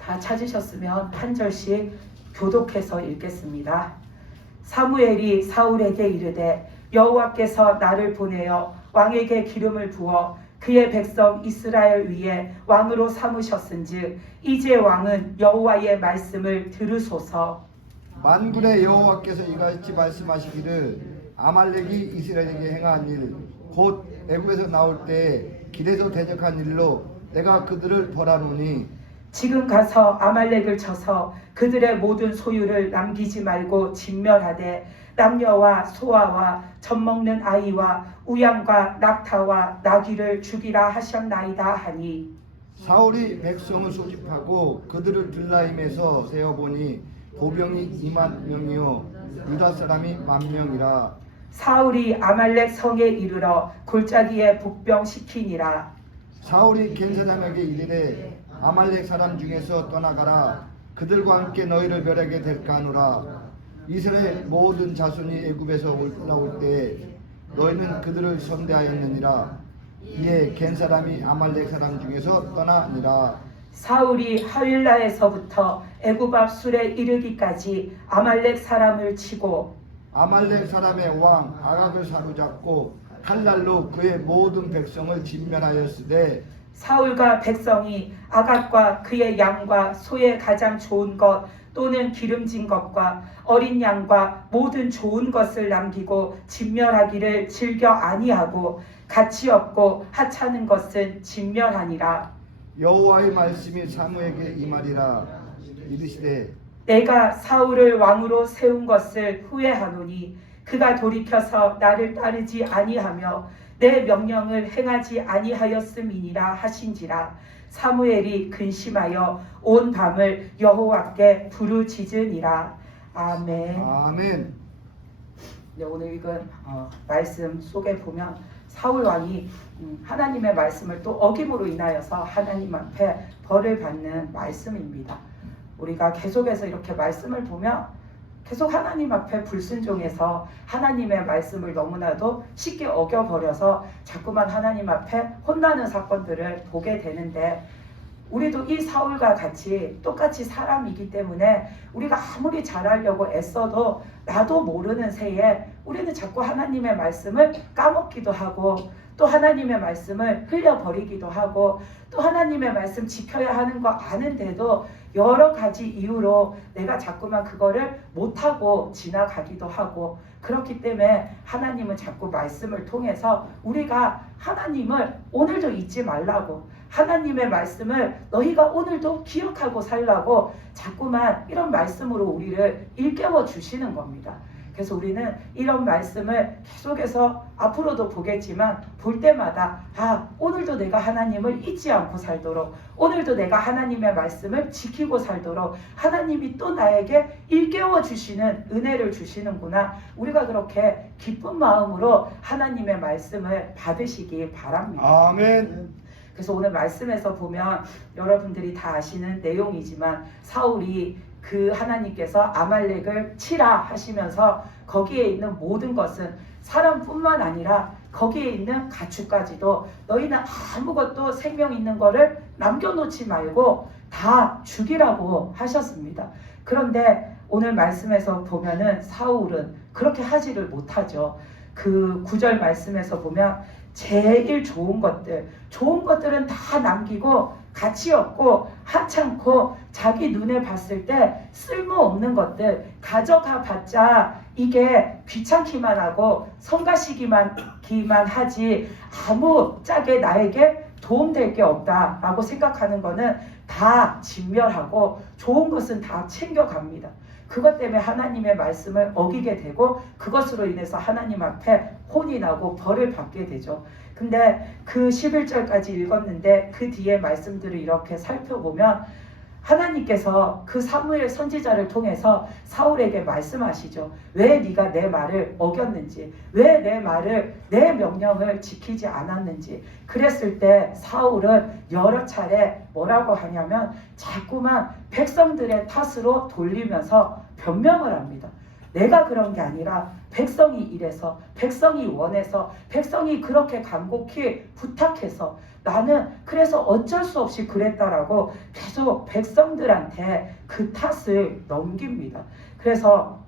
다 찾으셨으면 한 절씩 교독해서 읽겠습니다. 사무엘이 사울에게 이르되 여호와께서 나를 보내어 왕에게 기름을 부어 그의 백성 이스라엘 위에 왕으로 삼으셨은즉 이제 왕은 여호와의 말씀을 들으소서. 만군의 여호와께서 이같이 말씀하시기를 아말렉이 이스라엘에게 행한 일 곧 애굽에서 나올 때 길에서 대적한 일로 내가 그들을 벌하노니 지금 가서 아말렉을 쳐서 그들의 모든 소유를 남기지 말고 진멸하되 남녀와 소아와 젖먹는 아이와 우양과 낙타와 나귀를 죽이라 하셨나이다 하니 사울이 백성을 소집하고 그들을 들라임에서 세어보니 보병이 2만 명이요 유다 사람이 10,000명이라. 사울이 아말렉 성에 이르러 골짜기에 복병시키니라. 사울이 겐사람에게 이르되 아말렉 사람 중에서 떠나가라. 그들과 함께 너희를 멸하게 될까 하노라. 이스라엘 모든 자손이 애굽에서 올라올 때 너희는 그들을 선대하였느니라. 이에 겐사람이 아말렉 사람 중에서 떠나니라. 사울이 하윌라에서부터 애굽 앞 술에 이르기까지 아말렉 사람을 치고 아말렉 사람의 왕 아각을 사로잡고 칼날로 그의 모든 백성을 진멸하였으되 사울과 백성이 아각과 그의 양과 소의 가장 좋은 것 또는 기름진 것과 어린 양과 모든 좋은 것을 남기고 진멸하기를 즐겨 아니하고 가치 없고 하찮은 것은 진멸하니라. 여호와의 말씀이 사무에게 임하리라. 이르시되 내가 사울을 왕으로 세운 것을 후회하노니 그가 돌이켜서 나를 따르지 아니하며 내 명령을 행하지 아니하였음이니라 하신지라. 사무엘이 근심하여 온 밤을 여호와께 부르짖으니라. 아멘. 아멘. 네, 오늘 읽은 말씀 속에 보면 사울 왕이 하나님의 말씀을 또 어김으로 인하여서 하나님 앞에 벌을 받는 말씀입니다. 우리가 계속해서 이렇게 말씀을 보면 계속 하나님 앞에 불순종해서 하나님의 말씀을 너무나도 쉽게 어겨버려서 자꾸만 하나님 앞에 혼나는 사건들을 보게 되는데 우리도 이 사울과 같이 똑같이 사람이기 때문에 우리가 아무리 잘하려고 애써도 나도 모르는 새에 우리는 자꾸 하나님의 말씀을 까먹기도 하고 또 하나님의 말씀을 흘려버리기도 하고 또 하나님의 말씀 지켜야 하는 거 아는데도 여러 가지 이유로 내가 자꾸만 그거를 못하고 지나가기도 하고 그렇기 때문에 하나님은 자꾸 말씀을 통해서 우리가 하나님을 오늘도 잊지 말라고 하나님의 말씀을 너희가 오늘도 기억하고 살라고 자꾸만 이런 말씀으로 우리를 일깨워 주시는 겁니다. 그래서 우리는 이런 말씀을 계속해서 앞으로도 보겠지만 볼 때마다 오늘도 내가 하나님을 잊지 않고 살도록 오늘도 내가 하나님의 말씀을 지키고 살도록 하나님이 또 나에게 일깨워 주시는 은혜를 주시는구나. 우리가 그렇게 기쁜 마음으로 하나님의 말씀을 받으시기 바랍니다. 아멘. 그래서 오늘 말씀에서 보면 여러분들이 다 아시는 내용이지만 사울이 그 하나님께서 아말렉을 치라 하시면서 거기에 있는 모든 것은 사람뿐만 아니라 거기에 있는 가축까지도 너희는 아무것도 생명 있는 거를 남겨놓지 말고 다 죽이라고 하셨습니다. 그런데 오늘 말씀에서 보면은 사울은 그렇게 하지를 못하죠. 그 9절 말씀에서 보면 제일 좋은 것들은 다 남기고 가치 없고 하찮고 자기 눈에 봤을 때 쓸모없는 것들 가져가 봤자 이게 귀찮기만 하고 성가시기만 하지 아무 짝에 나에게 도움될 게 없다라고 생각하는 거는 다 진멸하고 좋은 것은 다 챙겨갑니다. 그것 때문에 하나님의 말씀을 어기게 되고 그것으로 인해서 하나님 앞에 혼이 나고 벌을 받게 되죠. 근데 그 11절까지 읽었는데 그 뒤에 말씀들을 이렇게 살펴보면 하나님께서 그 사무엘 선지자를 통해서 사울에게 말씀하시죠. 왜 네가 내 말을 어겼는지, 왜 내 명령을 지키지 않았는지. 그랬을 때 사울은 여러 차례 뭐라고 하냐면 자꾸만 백성들의 탓으로 돌리면서 변명을 합니다. 내가 그런 게 아니라 백성이 이래서, 백성이 원해서, 백성이 그렇게 간곡히 부탁해서 나는 그래서 어쩔 수 없이 그랬다라고 계속 백성들한테 그 탓을 넘깁니다. 그래서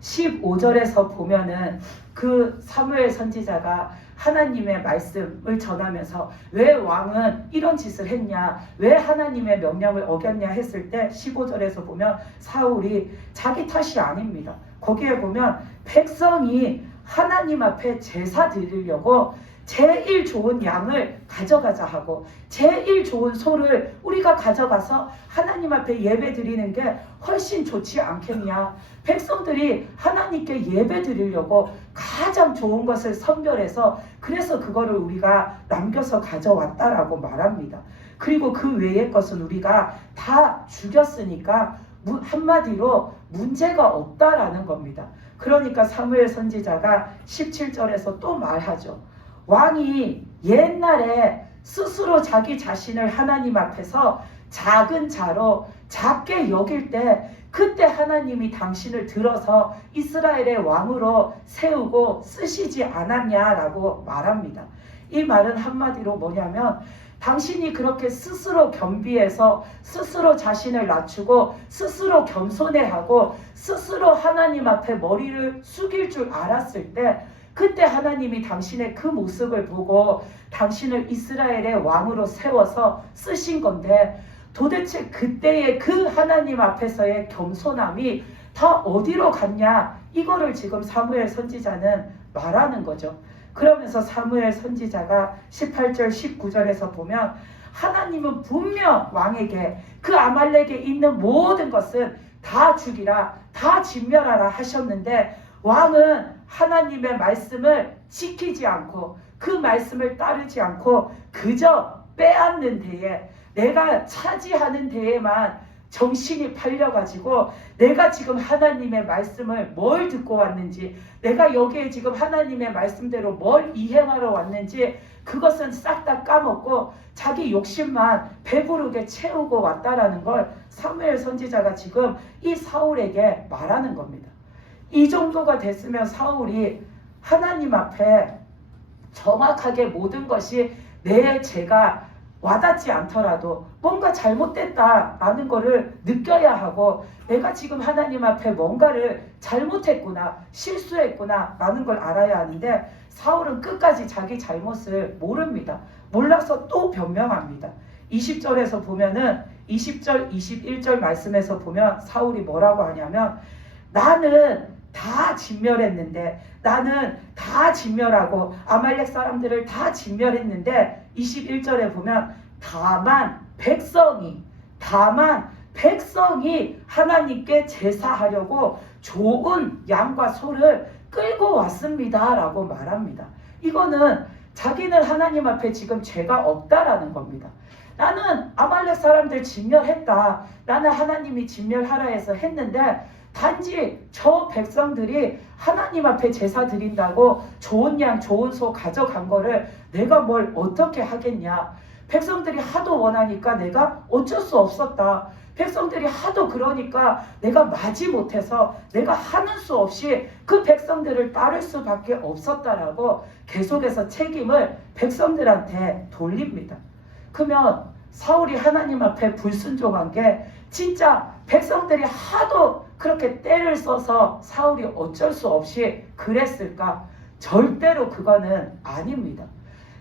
15절에서 보면은 그 사무엘 선지자가 하나님의 말씀을 전하면서 왜 왕은 이런 짓을 했냐, 왜 하나님의 명령을 어겼냐 했을 때 15절에서 보면 사울이 자기 탓이 아닙니다. 거기에 보면 백성이 하나님 앞에 제사 드리려고 제일 좋은 양을 가져가자 하고 제일 좋은 소를 우리가 가져가서 하나님 앞에 예배 드리는 게 훨씬 좋지 않겠냐. 백성들이 하나님께 예배 드리려고 가장 좋은 것을 선별해서 그래서 그거를 우리가 남겨서 가져왔다라고 말합니다. 그리고 그 외의 것은 우리가 다 죽였으니까 한마디로 문제가 없다라는 겁니다. 그러니까 사무엘 선지자가 17절에서 또 말하죠. 왕이 옛날에 스스로 자기 자신을 하나님 앞에서 작은 자로 작게 여길 때 그때 하나님이 당신을 들어서 이스라엘의 왕으로 세우고 쓰시지 않았냐라고 말합니다. 이 말은 한마디로 뭐냐면 당신이 그렇게 스스로 겸비해서 스스로 자신을 낮추고 스스로 겸손해하고 스스로 하나님 앞에 머리를 숙일 줄 알았을 때 그때 하나님이 당신의 그 모습을 보고 당신을 이스라엘의 왕으로 세워서 쓰신 건데 도대체 그때의 그 하나님 앞에서의 겸손함이 다 어디로 갔냐, 이거를 지금 사무엘 선지자는 말하는 거죠. 그러면서 사무엘 선지자가 18절 19절에서 보면 하나님은 분명 왕에게 그 아말렉에 있는 모든 것은 다 죽이라, 다 진멸하라 하셨는데 왕은 하나님의 말씀을 지키지 않고 그 말씀을 따르지 않고 그저 빼앗는 데에, 내가 차지하는 데에만 정신이 팔려가지고 내가 지금 하나님의 말씀을 뭘 듣고 왔는지, 내가 여기에 지금 하나님의 말씀대로 뭘 이행하러 왔는지 그것은 싹 다 까먹고 자기 욕심만 배부르게 채우고 왔다라는 걸 사무엘 선지자가 지금 이 사울에게 말하는 겁니다. 이 정도가 됐으면 사울이 하나님 앞에 정확하게 모든 것이 내 죄가 와닿지 않더라도 뭔가 잘못됐다라는 것을 느껴야 하고 내가 지금 하나님 앞에 뭔가를 잘못했구나, 실수했구나 라는 걸 알아야 하는데 사울은 끝까지 자기 잘못을 모릅니다. 몰라서 또 변명합니다. 20절에서 보면은 20절 21절 말씀에서 보면 사울이 뭐라고 하냐면 나는 다 진멸했는데, 나는 다 진멸하고 아말렉 사람들을 다 진멸했는데 21절에 보면 다만 백성이 하나님께 제사하려고 좋은 양과 소를 끌고 왔습니다 라고 말합니다. 이거는 자기는 하나님 앞에 지금 죄가 없다라는 겁니다. 나는 아말렉 사람들 진멸했다, 나는 하나님이 진멸하라 해서 했는데 단지 저 백성들이 하나님 앞에 제사 드린다고 좋은 양 좋은 소 가져간 거를 내가 뭘 어떻게 하겠냐. 백성들이 하도 원하니까 내가 어쩔 수 없었다. 백성들이 하도 그러니까 내가 마지 못해서 내가 하는 수 없이 그 백성들을 따를 수밖에 없었다라고 계속해서 책임을 백성들한테 돌립니다. 그러면 사울이 하나님 앞에 불순종한 게 진짜 백성들이 하도 그렇게 때를 써서 사울이 어쩔 수 없이 그랬을까? 절대로 그거는 아닙니다.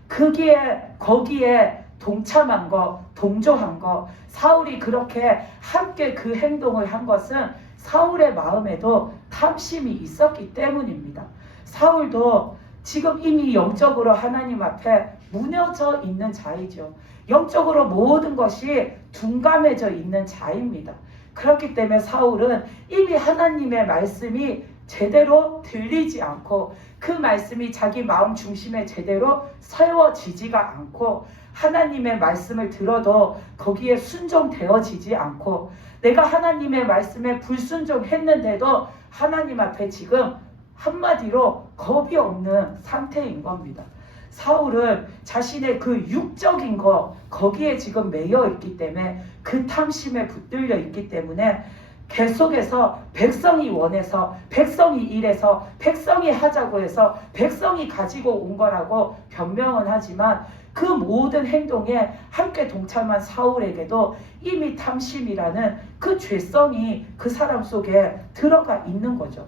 거기에 동참한 거, 동조한 거, 사울이 그렇게 함께 그 행동을 한 것은 사울의 마음에도 탐심이 있었기 때문입니다. 사울도 지금 이미 영적으로 하나님 앞에 무너져 있는 자이죠. 영적으로 모든 것이 둔감해져 있는 자입니다. 그렇기 때문에 사울은 이미 하나님의 말씀이 제대로 들리지 않고 그 말씀이 자기 마음 중심에 제대로 세워지지가 않고 하나님의 말씀을 들어도 거기에 순종되어지지 않고 내가 하나님의 말씀에 불순종했는데도 하나님 앞에 지금 한마디로 겁이 없는 상태인 겁니다. 사울은 자신의 그 육적인 거 거기에 지금 매여 있기 때문에 그 탐심에 붙들려 있기 때문에 계속해서 백성이 원해서, 백성이 일해서, 백성이 하자고 해서, 백성이 가지고 온 거라고 변명은 하지만 그 모든 행동에 함께 동참한 사울에게도 이미 탐심이라는 그 죄성이 그 사람 속에 들어가 있는 거죠.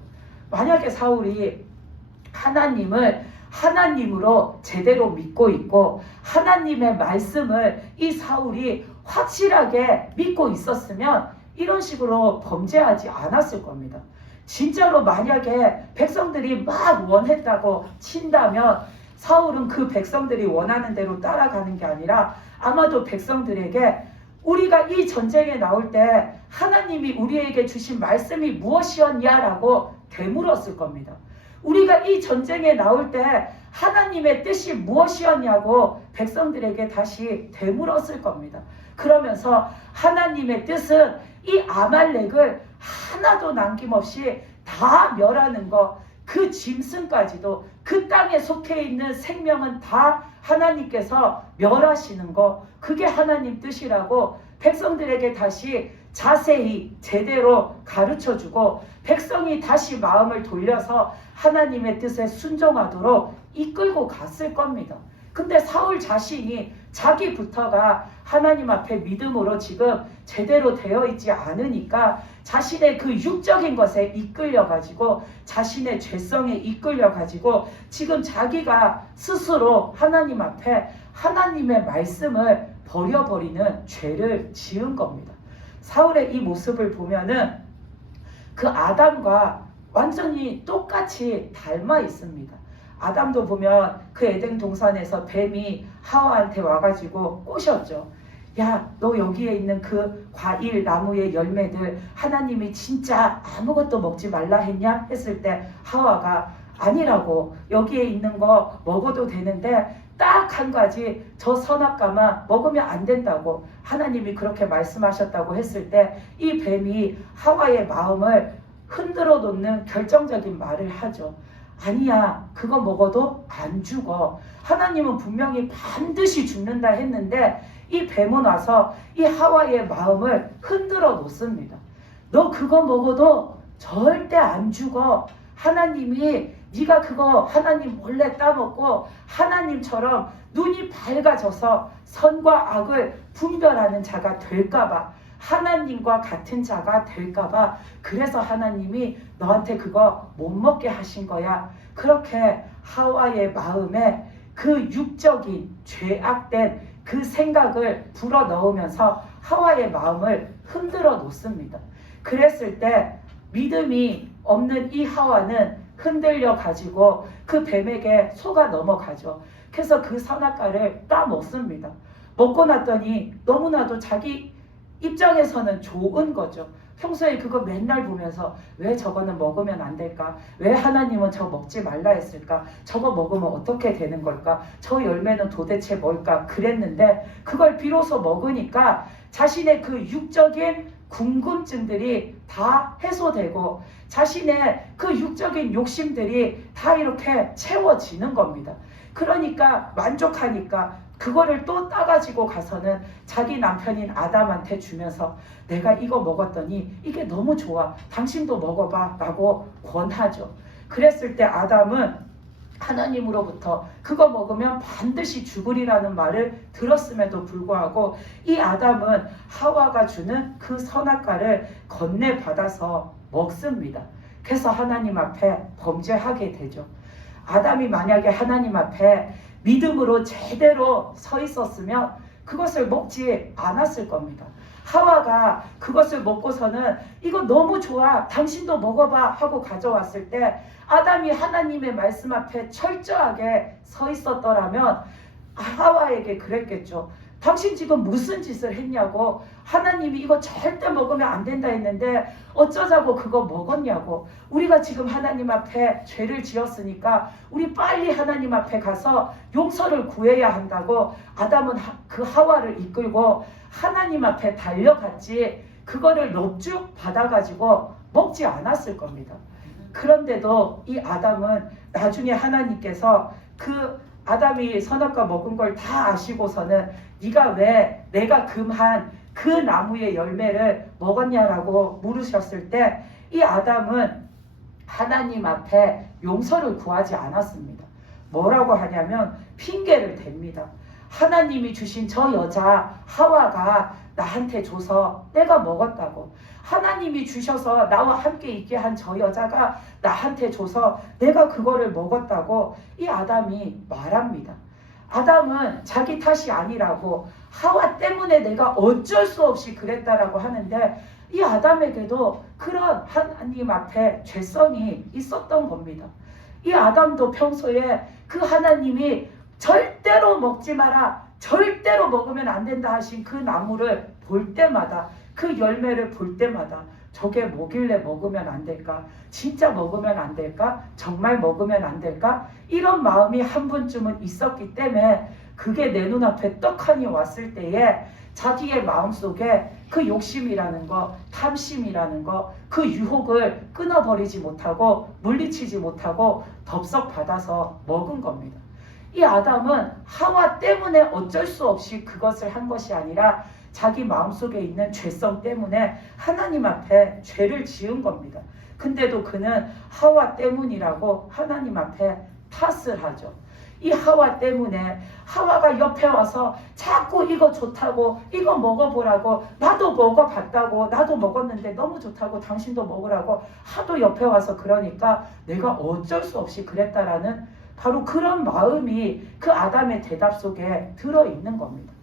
만약에 사울이 하나님을 하나님으로 제대로 믿고 있고 하나님의 말씀을 이 사울이 확실하게 믿고 있었으면 이런 식으로 범죄하지 않았을 겁니다. 진짜로 만약에 백성들이 막 원했다고 친다면 사울은 그 백성들이 원하는 대로 따라가는 게 아니라 아마도 백성들에게 우리가 이 전쟁에 나올 때 하나님이 우리에게 주신 말씀이 무엇이었냐라고 되물었을 겁니다. 우리가 이 전쟁에 나올 때 하나님의 뜻이 무엇이었냐고 백성들에게 다시 되물었을 겁니다. 그러면서 하나님의 뜻은 이 아말렉을 하나도 남김없이 다 멸하는 것, 그 짐승까지도 그 땅에 속해 있는 생명은 다 하나님께서 멸하시는 것, 그게 하나님 뜻이라고 백성들에게 다시 자세히 제대로 가르쳐주고 백성이 다시 마음을 돌려서 하나님의 뜻에 순종하도록 이끌고 갔을 겁니다. 근데 사울 자신이 자기부터가 하나님 앞에 믿음으로 지금 제대로 되어 있지 않으니까 자신의 그 육적인 것에 이끌려가지고 자신의 죄성에 이끌려가지고 지금 자기가 스스로 하나님 앞에 하나님의 말씀을 버려버리는 죄를 지은 겁니다. 사울의 이 모습을 보면은 그 아담과 완전히 똑같이 닮아 있습니다. 아담도 보면 그 에덴 동산에서 뱀이 하와한테 와가지고 꼬셨죠. 야, 너 여기에 있는 그 과일 나무의 열매들 하나님이 진짜 아무것도 먹지 말라 했냐? 했을 때 하와가 아니라고, 여기에 있는 거 먹어도 되는데 딱 한 가지, 저 선악과만 먹으면 안 된다고 하나님이 그렇게 말씀하셨다고 했을 때 이 뱀이 하와의 마음을 흔들어 놓는 결정적인 말을 하죠. 아니야, 그거 먹어도 안 죽어. 하나님은 분명히 반드시 죽는다 했는데 이 뱀은 와서 이 하와의 마음을 흔들어 놓습니다. 너 그거 먹어도 절대 안 죽어. 하나님이 네가 그거 하나님 몰래 따먹고 하나님처럼 눈이 밝아져서 선과 악을 분별하는 자가 될까봐, 하나님과 같은 자가 될까봐, 그래서 하나님이 너한테 그거 못 먹게 하신 거야. 그렇게 하와의 마음에 그 육적인 죄악된 그 생각을 불어넣으면서 하와의 마음을 흔들어 놓습니다. 그랬을 때 믿음이 없는 이 하와는 흔들려 가지고 그 뱀에게 속아 넘어가죠. 그래서 그 선악과를 따먹습니다. 먹고 났더니 너무나도 자기 입장에서는 좋은 거죠. 평소에 그거 맨날 보면서 왜 저거는 먹으면 안 될까? 왜 하나님은 저거 먹지 말라 했을까? 저거 먹으면 어떻게 되는 걸까? 저 열매는 도대체 뭘까? 그랬는데 그걸 비로소 먹으니까 자신의 그 육적인 궁금증들이 다 해소되고 자신의 그 육적인 욕심들이 다 이렇게 채워지는 겁니다. 그러니까 만족하니까 그거를 또 따가지고 가서는 자기 남편인 아담한테 주면서 내가 이거 먹었더니 이게 너무 좋아. 당신도 먹어봐 라고 권하죠. 그랬을 때 아담은 하나님으로부터 그거 먹으면 반드시 죽으리라는 말을 들었음에도 불구하고 이 아담은 하와가 주는 그 선악과를 건네받아서 먹습니다. 그래서 하나님 앞에 범죄하게 되죠. 아담이 만약에 하나님 앞에 믿음으로 제대로 서 있었으면 그것을 먹지 않았을 겁니다. 하와가 그것을 먹고서는 이거 너무 좋아, 당신도 먹어봐 하고 가져왔을 때 아담이 하나님의 말씀 앞에 철저하게 서 있었더라면 하와에게 그랬겠죠. 당신 지금 무슨 짓을 했냐고, 하나님이 이거 절대 먹으면 안 된다 했는데 어쩌자고 그거 먹었냐고, 우리가 지금 하나님 앞에 죄를 지었으니까 우리 빨리 하나님 앞에 가서 용서를 구해야 한다고 아담은 그 하와를 이끌고 하나님 앞에 달려갔지 그거를 넙죽 받아가지고 먹지 않았을 겁니다. 그런데도 이 아담은 나중에 하나님께서 그 아담이 선악과 먹은 걸 다 아시고서는 네가 왜 내가 금한 그 나무의 열매를 먹었냐라고 물으셨을 때 이 아담은 하나님 앞에 용서를 구하지 않았습니다. 뭐라고 하냐면 핑계를 댑니다. 하나님이 주신 저 여자 하와가 나한테 줘서 내가 먹었다고. 하나님이 주셔서 나와 함께 있게 한 저 여자가 나한테 줘서 내가 그거를 먹었다고 이 아담이 말합니다. 아담은 자기 탓이 아니라고 하와 때문에 내가 어쩔 수 없이 그랬다라고 하는데 이 아담에게도 그런 하나님 앞에 죄성이 있었던 겁니다. 이 아담도 평소에 그 하나님이 절대로 먹지 마라, 절대로 먹으면 안 된다 하신 그 나무를 볼 때마다, 그 열매를 볼 때마다 저게 뭐길래 먹으면 안 될까? 진짜 먹으면 안 될까? 정말 먹으면 안 될까? 이런 마음이 한 번쯤은 있었기 때문에 그게 내 눈앞에 떡하니 왔을 때에 자기의 마음속에 그 욕심이라는 거, 탐심이라는 거, 그 유혹을 끊어버리지 못하고 물리치지 못하고 덥석 받아서 먹은 겁니다. 이 아담은 하와 때문에 어쩔 수 없이 그것을 한 것이 아니라 자기 마음속에 있는 죄성 때문에 하나님 앞에 죄를 지은 겁니다. 근데도 그는 하와 때문이라고 하나님 앞에 탓을 하죠. 이 하와 때문에 하와가 옆에 와서 자꾸 이거 좋다고, 이거 먹어보라고, 나도 먹어봤다고, 나도 먹었는데 너무 좋다고 당신도 먹으라고 하도 옆에 와서 그러니까 내가 어쩔 수 없이 그랬다라는 바로 그런 마음이 그 아담의 대답 속에 들어있는 겁니다.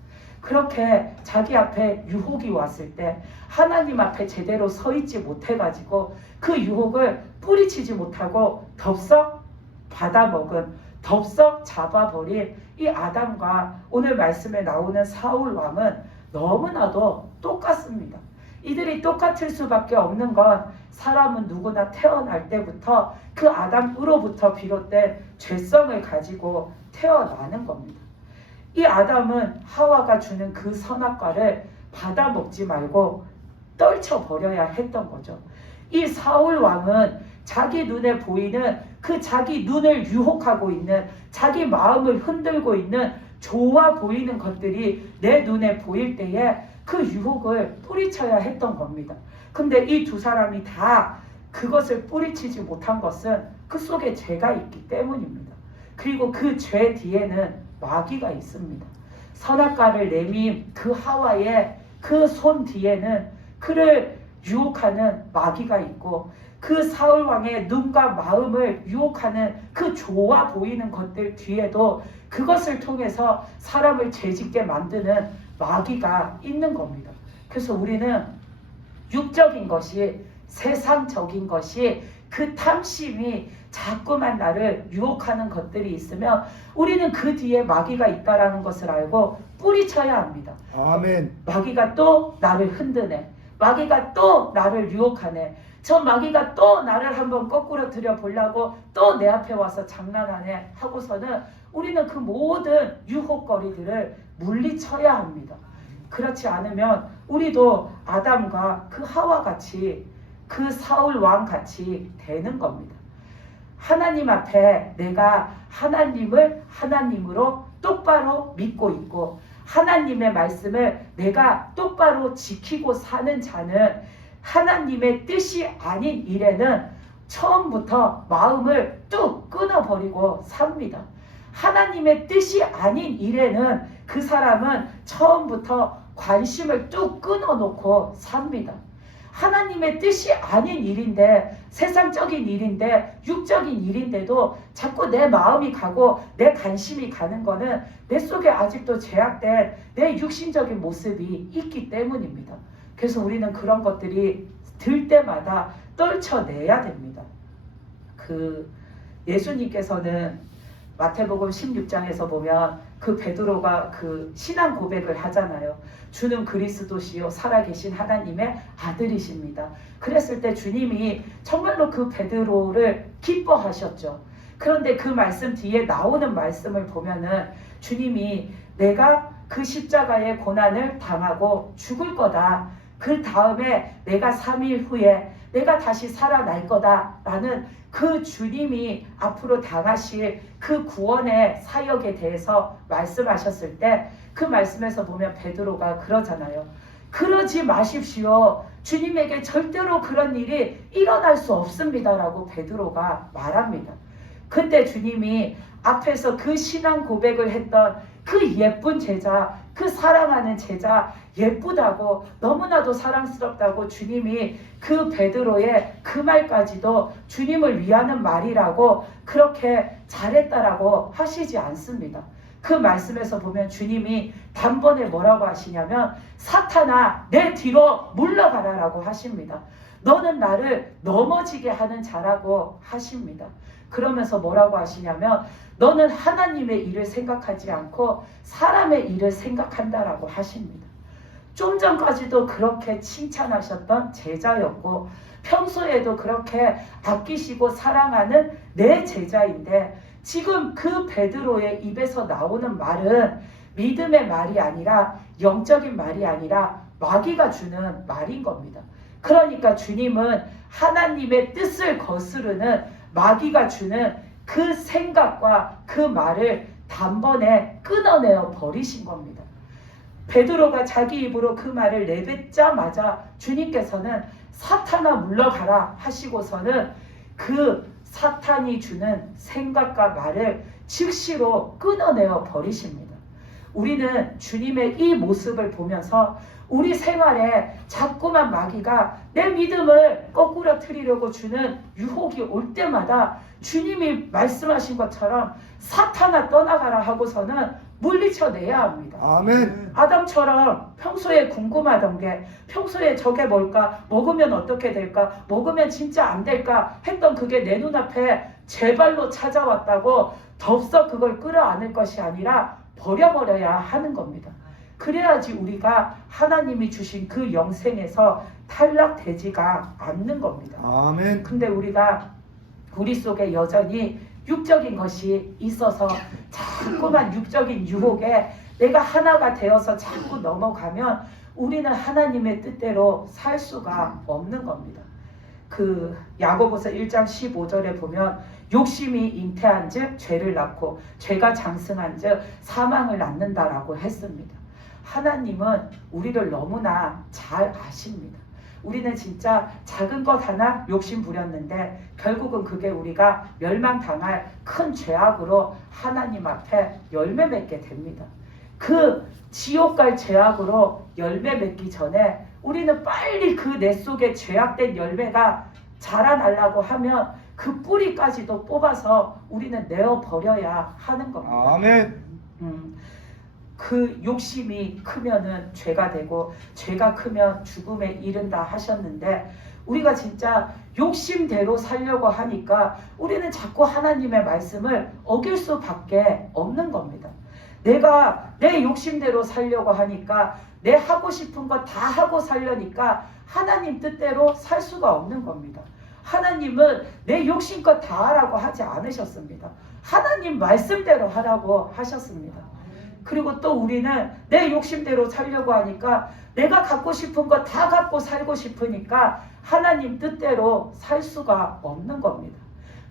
그렇게 자기 앞에 유혹이 왔을 때 하나님 앞에 제대로 서 있지 못해가지고 그 유혹을 뿌리치지 못하고 덥석 받아먹은, 덥석 잡아버린 이 아담과 오늘 말씀에 나오는 사울 왕은 너무나도 똑같습니다. 이들이 똑같을 수밖에 없는 건 사람은 누구나 태어날 때부터 그 아담으로부터 비롯된 죄성을 가지고 태어나는 겁니다. 이 아담은 하와가 주는 그 선악과를 받아먹지 말고 떨쳐버려야 했던 거죠. 이 사울 왕은 자기 눈에 보이는 그 자기 눈을 유혹하고 있는, 자기 마음을 흔들고 있는 좋아 보이는 것들이 내 눈에 보일 때에 그 유혹을 뿌리쳐야 했던 겁니다. 근데 이 두 사람이 다 그것을 뿌리치지 못한 것은 그 속에 죄가 있기 때문입니다. 그리고 그 죄 뒤에는 마귀가 있습니다. 선악과를 내민 그 하와의 그 손 뒤에는 그를 유혹하는 마귀가 있고 그 사울왕의 눈과 마음을 유혹하는 그 좋아 보이는 것들 뒤에도 그것을 통해서 사람을 죄짓게 만드는 마귀가 있는 겁니다. 그래서 우리는 육적인 것이, 세상적인 것이, 그 탐심이 자꾸만 나를 유혹하는 것들이 있으면 우리는 그 뒤에 마귀가 있다라는 것을 알고 뿌리쳐야 합니다. 아멘. 마귀가 또 나를 흔드네. 마귀가 또 나를 유혹하네. 저 마귀가 또 나를 한번 거꾸로 들여보려고 또 내 앞에 와서 장난하네 하고서는 우리는 그 모든 유혹거리들을 물리쳐야 합니다. 그렇지 않으면 우리도 아담과 그 하와 같이, 그 사울 왕 같이 되는 겁니다. 하나님 앞에 내가 하나님을 하나님으로 똑바로 믿고 있고 하나님의 말씀을 내가 똑바로 지키고 사는 자는 하나님의 뜻이 아닌 일에는 처음부터 마음을 뚝 끊어버리고 삽니다. 하나님의 뜻이 아닌 일에는 그 사람은 처음부터 관심을 뚝 끊어놓고 삽니다. 하나님의 뜻이 아닌 일인데, 세상적인 일인데, 육적인 일인데도 자꾸 내 마음이 가고 내 관심이 가는 거는 내 속에 아직도 제약된 내 육신적인 모습이 있기 때문입니다. 그래서 우리는 그런 것들이 들 때마다 떨쳐내야 됩니다. 예수님께서는 마태복음 16장에서 보면 그 베드로가 그 신앙 고백을 하잖아요. 주는 그리스도시요 살아계신 하나님의 아들이십니다. 그랬을 때 주님이 정말로 그 베드로를 기뻐하셨죠. 그런데 그 말씀 뒤에 나오는 말씀을 보면은 주님이 내가 그 십자가의 고난을 당하고 죽을 거다. 그 다음에 내가 3일 후에 내가 다시 살아날 거다 라는 그 주님이 앞으로 당하실 그 구원의 사역에 대해서 말씀하셨을 때 그 말씀에서 보면 베드로가 그러잖아요. 그러지 마십시오. 주님에게 절대로 그런 일이 일어날 수 없습니다라고 베드로가 말합니다. 그때 주님이 앞에서 그 신앙 고백을 했던 그 예쁜 제자, 그 사랑하는 제자, 예쁘다고 너무나도 사랑스럽다고 주님이 그 베드로의 그 말까지도 주님을 위하는 말이라고 그렇게 잘했다라고 하시지 않습니다. 그 말씀에서 보면 주님이 단번에 뭐라고 하시냐면 사탄아 내 뒤로 물러가라라고 하십니다. 너는 나를 넘어지게 하는 자라고 하십니다. 그러면서 뭐라고 하시냐면 너는 하나님의 일을 생각하지 않고 사람의 일을 생각한다라고 하십니다. 좀 전까지도 그렇게 칭찬하셨던 제자였고 평소에도 그렇게 아끼시고 사랑하는 내 제자인데 지금 그 베드로의 입에서 나오는 말은 믿음의 말이 아니라 영적인 말이 아니라 마귀가 주는 말인 겁니다. 그러니까 주님은 하나님의 뜻을 거스르는 마귀가 주는 그 생각과 그 말을 단번에 끊어내어 버리신 겁니다. 베드로가 자기 입으로 그 말을 내뱉자마자 주님께서는 사탄아 물러가라 하시고서는 그 사탄이 주는 생각과 말을 즉시로 끊어내어 버리십니다. 우리는 주님의 이 모습을 보면서 우리 생활에 자꾸만 마귀가 내 믿음을 거꾸로 틀리려고 주는 유혹이 올 때마다 주님이 말씀하신 것처럼 사탄아 떠나가라 하고서는 물리쳐내야 합니다. 아멘. 아담처럼 평소에 궁금하던 게 평소에 저게 뭘까? 먹으면 어떻게 될까? 먹으면 진짜 안 될까? 했던 그게 내 눈앞에 제 발로 찾아왔다고 덥석 그걸 끌어안을 것이 아니라 버려버려야 하는 겁니다. 그래야지 우리가 하나님이 주신 그 영생에서 탈락되지가 않는 겁니다. 아멘. 근데 우리가 우리 속에 여전히 육적인 것이 있어서 자꾸만 육적인 유혹에 내가 하나가 되어서 자꾸 넘어가면 우리는 하나님의 뜻대로 살 수가 없는 겁니다. 그 야고보서 1장 15절에 보면 욕심이 잉태한 즉 죄를 낳고 죄가 장승한 즉 사망을 낳는다라고 했습니다. 하나님은 우리를 너무나 잘 아십니다. 우리는 진짜 작은 것 하나 욕심 부렸는데 결국은 그게 우리가 멸망당할 큰 죄악으로 하나님 앞에 열매 맺게 됩니다. 그 지옥 갈 죄악으로 열매 맺기 전에 우리는 빨리 그 내 속에 죄악된 열매가 자라나려고 하면 그 뿌리까지도 뽑아서 우리는 내어버려야 하는 겁니다. 아멘. 그 욕심이 크면은 죄가 되고 죄가 크면 죽음에 이른다 하셨는데 우리가 진짜 욕심대로 살려고 하니까 우리는 자꾸 하나님의 말씀을 어길 수밖에 없는 겁니다. 내가 내 욕심대로 살려고 하니까 내 하고 싶은 거 다 하고 살려니까 하나님 뜻대로 살 수가 없는 겁니다. 하나님은 내 욕심껏 다 하라고 하지 않으셨습니다. 하나님 말씀대로 하라고 하셨습니다. 그리고 또 우리는 내 욕심대로 살려고 하니까 내가 갖고 싶은 거 다 갖고 살고 싶으니까 하나님 뜻대로 살 수가 없는 겁니다.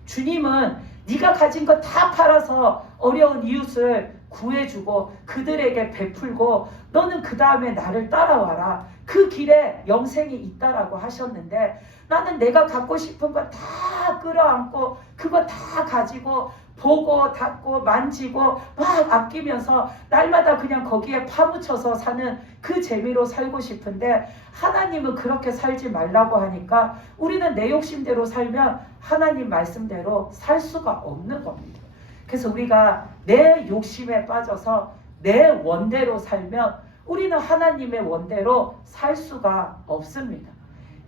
주님은 네가 가진 거 다 팔아서 어려운 이웃을 구해주고 그들에게 베풀고 너는 그 다음에 나를 따라와라. 그 길에 영생이 있다라고 하셨는데 나는 내가 갖고 싶은 거 다 끌어안고 그거 다 가지고 보고 닫고 만지고 막 아끼면서 날마다 그냥 거기에 파묻혀서 사는 그 재미로 살고 싶은데 하나님은 그렇게 살지 말라고 하니까 우리는 내 욕심대로 살면 하나님 말씀대로 살 수가 없는 겁니다. 그래서 우리가 내 욕심에 빠져서 내 원대로 살면 우리는 하나님의 원대로 살 수가 없습니다.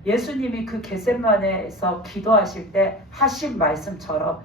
예수님이 그 겟세마네에서 기도하실 때 하신 말씀처럼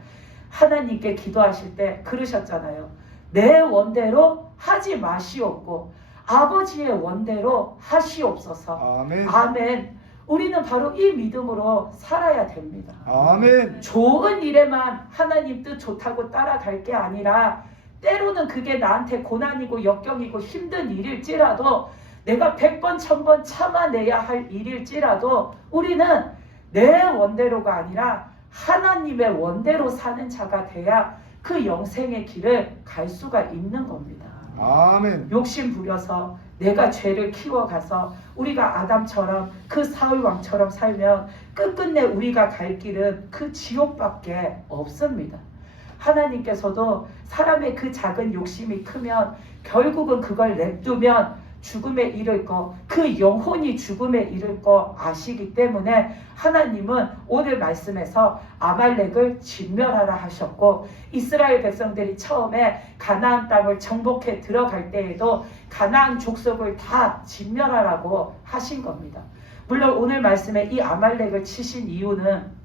하나님께 기도하실 때 그러셨잖아요. 내 원대로 하지 마시옵고 아버지의 원대로 하시옵소서. 아멘. 아멘. 우리는 바로 이 믿음으로 살아야 됩니다. 아멘. 좋은 일에만 하나님 뜻 좋다고 따라갈 게 아니라 때로는 그게 나한테 고난이고 역경이고 힘든 일일지라도 내가 100번 1000번 참아내야 할 일일지라도 우리는 내 원대로가 아니라 하나님의 원대로 사는 자가 돼야 그 영생의 길을 갈 수가 있는 겁니다. 아멘. 욕심 부려서 내가 죄를 키워가서 우리가 아담처럼 그 사울왕처럼 살면 끝끝내 우리가 갈 길은 그 지옥밖에 없습니다. 하나님께서도 사람의 그 작은 욕심이 크면 결국은 그걸 냅두면 죽음에 이를 거, 그 영혼이 죽음에 이를 거 아시기 때문에 하나님은 오늘 말씀에서 아말렉을 진멸하라 하셨고, 이스라엘 백성들이 처음에 가나안 땅을 정복해 들어갈 때에도 가나안 족속을 다 진멸하라고 하신 겁니다. 물론 오늘 말씀에 이 아말렉을 치신 이유는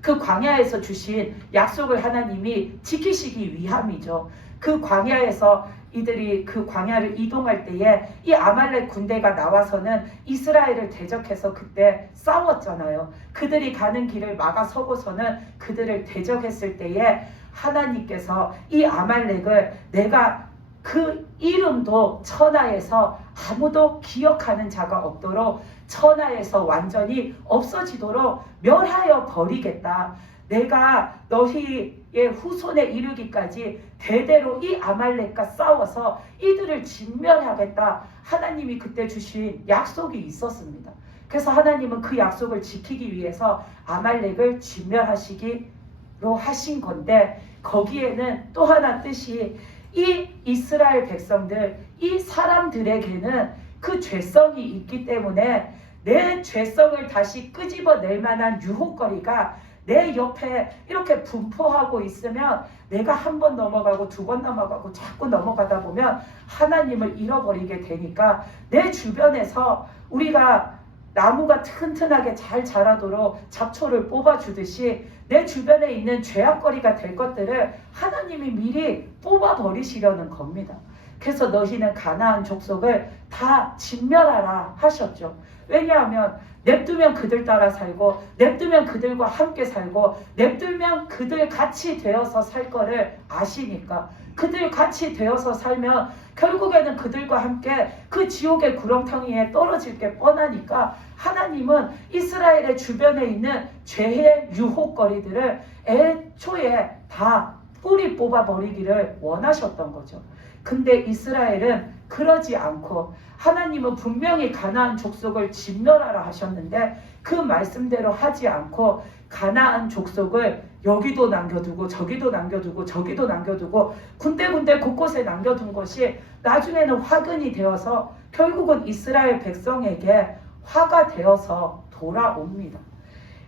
그 광야에서 주신 약속을 하나님이 지키시기 위함이죠. 그 광야에서 이들이 그 광야를 이동할 때에 이 아말렉 군대가 나와서는 이스라엘을 대적해서 그때 싸웠잖아요. 그들이 가는 길을 막아서고서는 그들을 대적했을 때에 하나님께서 이 아말렉을 내가 그 이름도 천하에서 아무도 기억하는 자가 없도록 천하에서 완전히 없어지도록 멸하여 버리겠다. 내가 너희의 후손에 이르기까지 대대로 이 아말렉과 싸워서 이들을 진멸하겠다. 하나님이 그때 주신 약속이 있었습니다. 그래서 하나님은 그 약속을 지키기 위해서 아말렉을 진멸하시기로 하신 건데, 거기에는 또 하나 뜻이 이 이스라엘 백성들, 이 사람들에게는 그 죄성이 있기 때문에 내 죄성을 다시 끄집어낼 만한 유혹거리가 내 옆에 이렇게 분포하고 있으면 내가 한 번 넘어가고 두 번 넘어가고 자꾸 넘어가다 보면 하나님을 잃어버리게 되니까 내 주변에서 우리가 나무가 튼튼하게 잘 자라도록 잡초를 뽑아주듯이 내 주변에 있는 죄악거리가 될 것들을 하나님이 미리 뽑아버리시려는 겁니다. 그래서 너희는 가나안 족속을 다 진멸하라 하셨죠. 왜냐하면 냅두면 그들 따라 살고, 냅두면 그들과 함께 살고, 냅두면 그들 같이 되어서 살 거를 아시니까. 그들 같이 되어서 살면 결국에는 그들과 함께 그 지옥의 구렁텅이에 떨어질 게 뻔하니까 하나님은 이스라엘의 주변에 있는 죄의 유혹거리들을 애초에 다 뿌리 뽑아버리기를 원하셨던 거죠. 근데 이스라엘은 그러지 않고 하나님은 분명히 가나안 족속을 진멸하라 하셨는데 그 말씀대로 하지 않고 가나안 족속을 여기도 남겨두고 저기도 남겨두고 저기도 남겨두고 군데군데 곳곳에 남겨둔 것이 나중에는 화근이 되어서 결국은 이스라엘 백성에게 화가 되어서 돌아옵니다.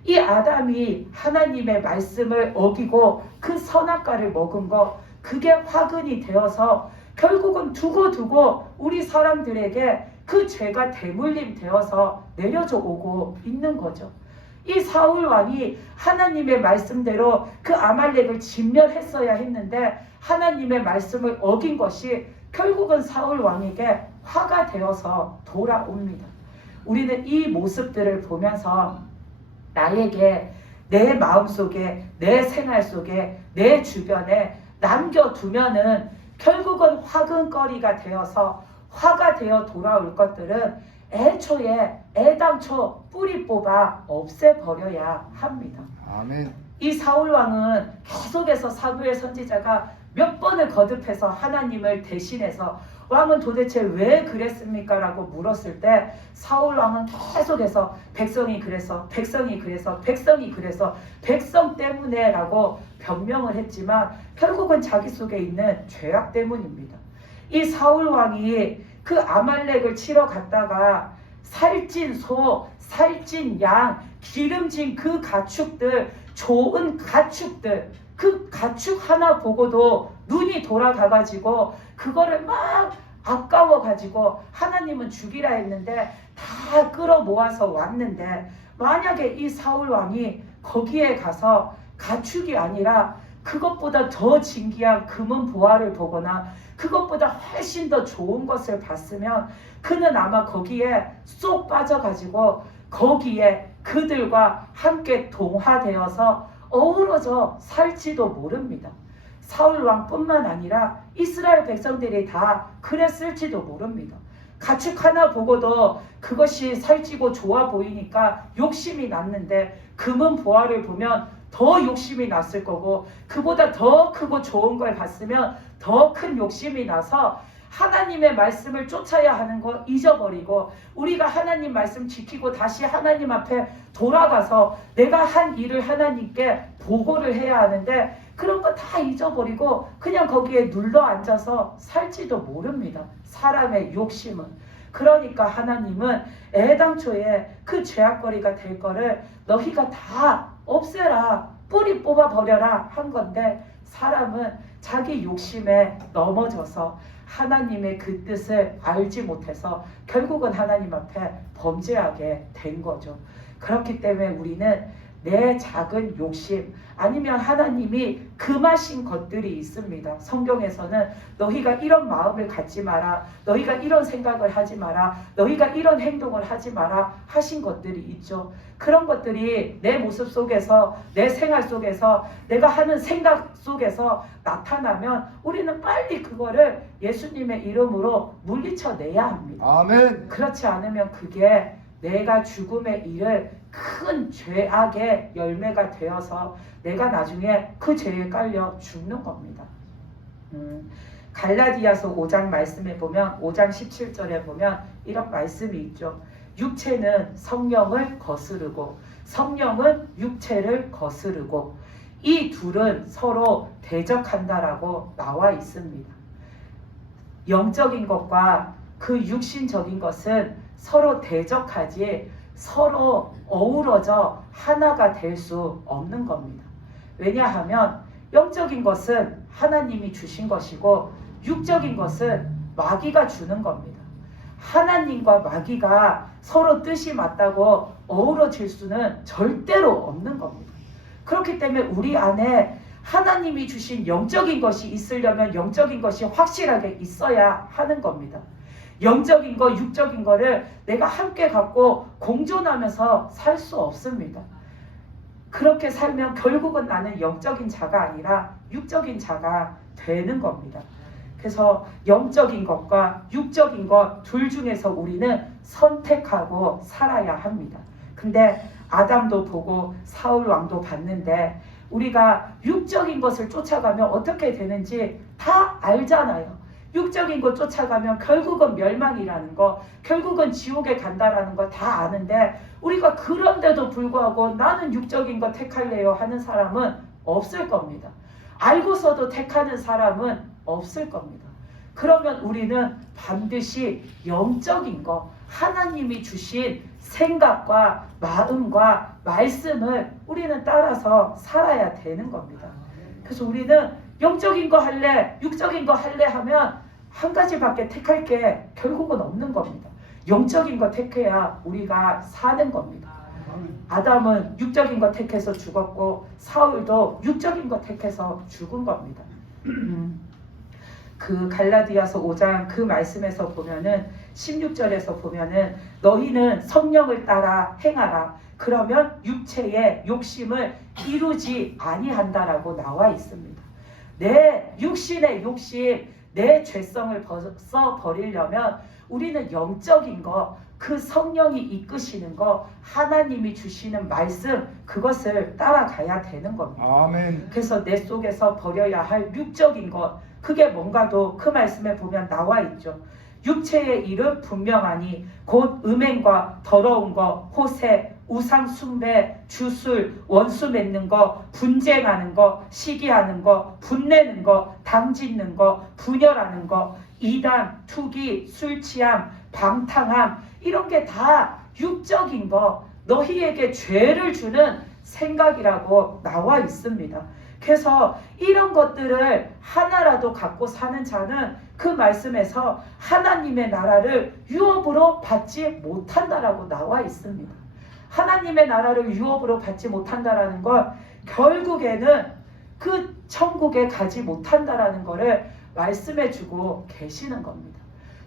이 아담이 하나님의 말씀을 어기고 그 선악과를 먹은 거, 그게 화근이 되어서 결국은 두고두고 우리 사람들에게 그 죄가 대물림 되어서 내려져 오고 있는 거죠. 이 사울 왕이 하나님의 말씀대로 그 아말렉을 진멸했어야 했는데 하나님의 말씀을 어긴 것이 결국은 사울 왕에게 화가 되어서 돌아옵니다. 우리는 이 모습들을 보면서 나에게, 내 마음속에, 내 생활 속에, 내 주변에 남겨두면은 결국은 화근거리가 되어서 화가 되어 돌아올 것들은 애초에 애당초 뿌리 뽑아 없애버려야 합니다. 아멘. 이 사울왕은 계속해서 사무엘 선지자가 몇 번을 거듭해서 하나님을 대신해서 왕은 도대체 왜 그랬습니까? 라고 물었을 때 사울왕은 계속해서 백성이 그래서 백성 때문에 라고 변명을 했지만 결국은 자기 속에 있는 죄악 때문입니다. 이 사울왕이 그 아말렉을 치러 갔다가 살찐 소, 살찐 양, 기름진 그 가축들, 좋은 가축들, 그 가축 하나 보고도 눈이 돌아가가지고 그거를 막 아까워가지고 하나님은 죽이라 했는데 다 끌어모아서 왔는데, 만약에 이 사울왕이 거기에 가서 가축이 아니라 그것보다 더 진귀한 금은 보화를 보거나 그것보다 훨씬 더 좋은 것을 봤으면 그는 아마 거기에 쏙 빠져가지고 거기에 그들과 함께 동화되어서 어우러져 살지도 모릅니다. 사울왕뿐만 아니라 이스라엘 백성들이 다 그랬을지도 모릅니다. 가축 하나 보고도 그것이 살찌고 좋아 보이니까 욕심이 났는데 금은 보화를 보면 더 욕심이 났을 거고 그보다 더 크고 좋은 걸 봤으면 더 큰 욕심이 나서 하나님의 말씀을 쫓아야 하는 거 잊어버리고 우리가 하나님 말씀 지키고 다시 하나님 앞에 돌아가서 내가 한 일을 하나님께 보고를 해야 하는데 그런 거 다 잊어버리고 그냥 거기에 눌러 앉아서 살지도 모릅니다. 사람의 욕심은. 그러니까 하나님은 애당초에 그 죄악거리가 될 거를 너희가 다 없애라, 뿌리 뽑아버려라 한 건데 사람은 자기 욕심에 넘어져서 하나님의 그 뜻을 알지 못해서 결국은 하나님 앞에 범죄하게 된 거죠. 그렇기 때문에 우리는 내 작은 욕심 아니면 하나님이 금하신 것들이 있습니다. 성경에서는 너희가 이런 마음을 갖지 마라, 너희가 이런 생각을 하지 마라, 너희가 이런 행동을 하지 마라 하신 것들이 있죠. 그런 것들이 내 모습 속에서 내 생활 속에서 내가 하는 생각 속에서 나타나면 우리는 빨리 그거를 예수님의 이름으로 물리쳐내야 합니다. 아멘. 그렇지 않으면 그게 내가 죽음의 일을 큰 죄악의 열매가 되어서 내가 나중에 그 죄에 깔려 죽는 겁니다. 갈라디아서 5장 말씀에 보면 5장 17절에 보면 이런 말씀이 있죠. 육체는 성령을 거스르고 성령은 육체를 거스르고 이 둘은 서로 대적한다라고 나와 있습니다. 영적인 것과 그 육신적인 것은 서로 대적하지 서로 어우러져 하나가 될 수 없는 겁니다. 왜냐하면 영적인 것은 하나님이 주신 것이고 육적인 것은 마귀가 주는 겁니다. 하나님과 마귀가 서로 뜻이 맞다고 어우러질 수는 절대로 없는 겁니다. 그렇기 때문에 우리 안에 하나님이 주신 영적인 것이 있으려면 영적인 것이 확실하게 있어야 하는 겁니다. 영적인 거, 육적인 거를 내가 함께 갖고 공존하면서 살 수 없습니다. 그렇게 살면 결국은 나는 영적인 자가 아니라 육적인 자가 되는 겁니다. 그래서 영적인 것과 육적인 것 둘 중에서 우리는 선택하고 살아야 합니다. 근데 아담도 보고 사울 왕도 봤는데 우리가 육적인 것을 쫓아가면 어떻게 되는지 다 알잖아요. 육적인 것 쫓아가면 결국은 멸망이라는 거, 결국은 지옥에 간다라는 거 다 아는데 우리가 그런데도 불구하고 나는 육적인 거 택할래요 하는 사람은 없을 겁니다. 알고서도 택하는 사람은 없을 겁니다. 그러면 우리는 반드시 영적인 거, 하나님이 주신 생각과 마음과 말씀을 우리는 따라서 살아야 되는 겁니다. 그래서 우리는 영적인 거 할래, 육적인 거 할래 하면 한 가지밖에 택할 게 결국은 없는 겁니다. 영적인 거 택해야 우리가 사는 겁니다. 아담은 육적인 거 택해서 죽었고 사울도 육적인 거 택해서 죽은 겁니다. 그 갈라디아서 5장 그 말씀에서 보면은 16절에서 보면은 너희는 성령을 따라 행하라. 그러면 육체의 욕심을 이루지 아니한다라고 나와 있습니다. 내 육신의 욕심, 내 죄성을 벗어 버리려면 우리는 영적인 거, 그 성령이 이끄시는 거, 하나님이 주시는 말씀, 그것을 따라가야 되는 겁니다. 아멘. 그래서 내 속에서 버려야 할 육적인 것, 그게 뭔가도 그 말씀에 보면 나와 있죠. 육체의 일은 분명하니 곧 음행과 더러운 거, 호색, 우상 숭배, 주술, 원수 맺는 거, 분쟁하는 거, 시기하는 거, 분내는 거, 당짓는 거, 분열하는 거, 이단, 투기, 술 취함, 방탕함, 이런 게 다 육적인 거, 너희에게 죄를 주는 생각이라고 나와 있습니다. 그래서 이런 것들을 하나라도 갖고 사는 자는 그 말씀에서 하나님의 나라를 유업으로 받지 못한다라고 나와 있습니다. 하나님의 나라를 유업으로 받지 못한다라는 건 결국에는 그 천국에 가지 못한다라는 것을 말씀해주고 계시는 겁니다.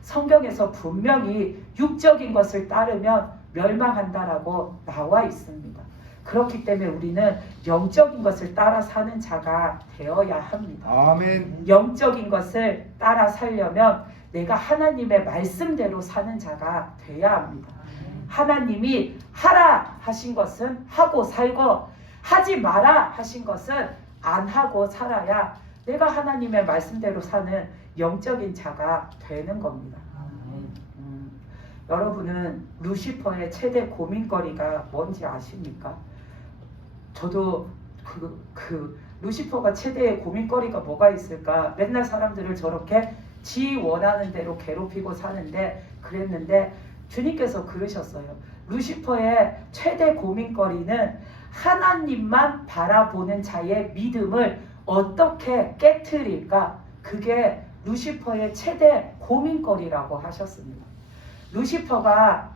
성경에서 분명히 육적인 것을 따르면 멸망한다라고 나와 있습니다. 그렇기 때문에 우리는 영적인 것을 따라 사는 자가 되어야 합니다. 아멘. 영적인 것을 따라 살려면 내가 하나님의 말씀대로 사는 자가 돼야 합니다. 하나님이 하라 하신 것은 하고 살고, 하지 마라 하신 것은 안 하고 살아야 내가 하나님의 말씀대로 사는 영적인 자가 되는 겁니다. 여러분은 루시퍼의 최대 고민거리가 뭔지 아십니까? 저도 루시퍼가 최대의 고민거리가 뭐가 있을까? 맨날 사람들을 저렇게 지 원하는 대로 괴롭히고 사는데 그랬는데 주님께서 그러셨어요. 루시퍼의 최대 고민거리는 하나님만 바라보는 자의 믿음을 어떻게 깨트릴까? 그게 루시퍼의 최대 고민거리라고 하셨습니다. 루시퍼가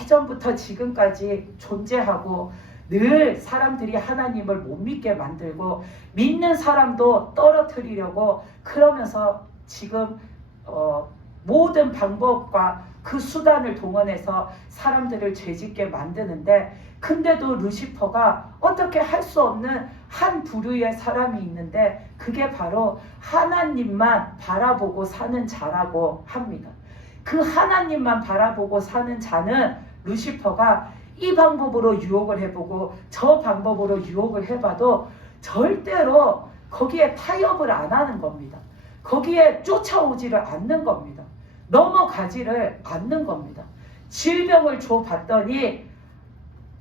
예전부터 지금까지 존재하고 늘 사람들이 하나님을 못 믿게 만들고 믿는 사람도 떨어뜨리려고 그러면서 지금 모든 방법과 그 수단을 동원해서 사람들을 죄짓게 만드는데 근데도 루시퍼가 어떻게 할 수 없는 한 부류의 사람이 있는데 그게 바로 하나님만 바라보고 사는 자라고 합니다. 그 하나님만 바라보고 사는 자는 루시퍼가 이 방법으로 유혹을 해보고 저 방법으로 유혹을 해봐도 절대로 거기에 타협을 안 하는 겁니다. 거기에 쫓아오지를 않는 겁니다. 넘어가지를 않는 겁니다. 질병을 줘봤더니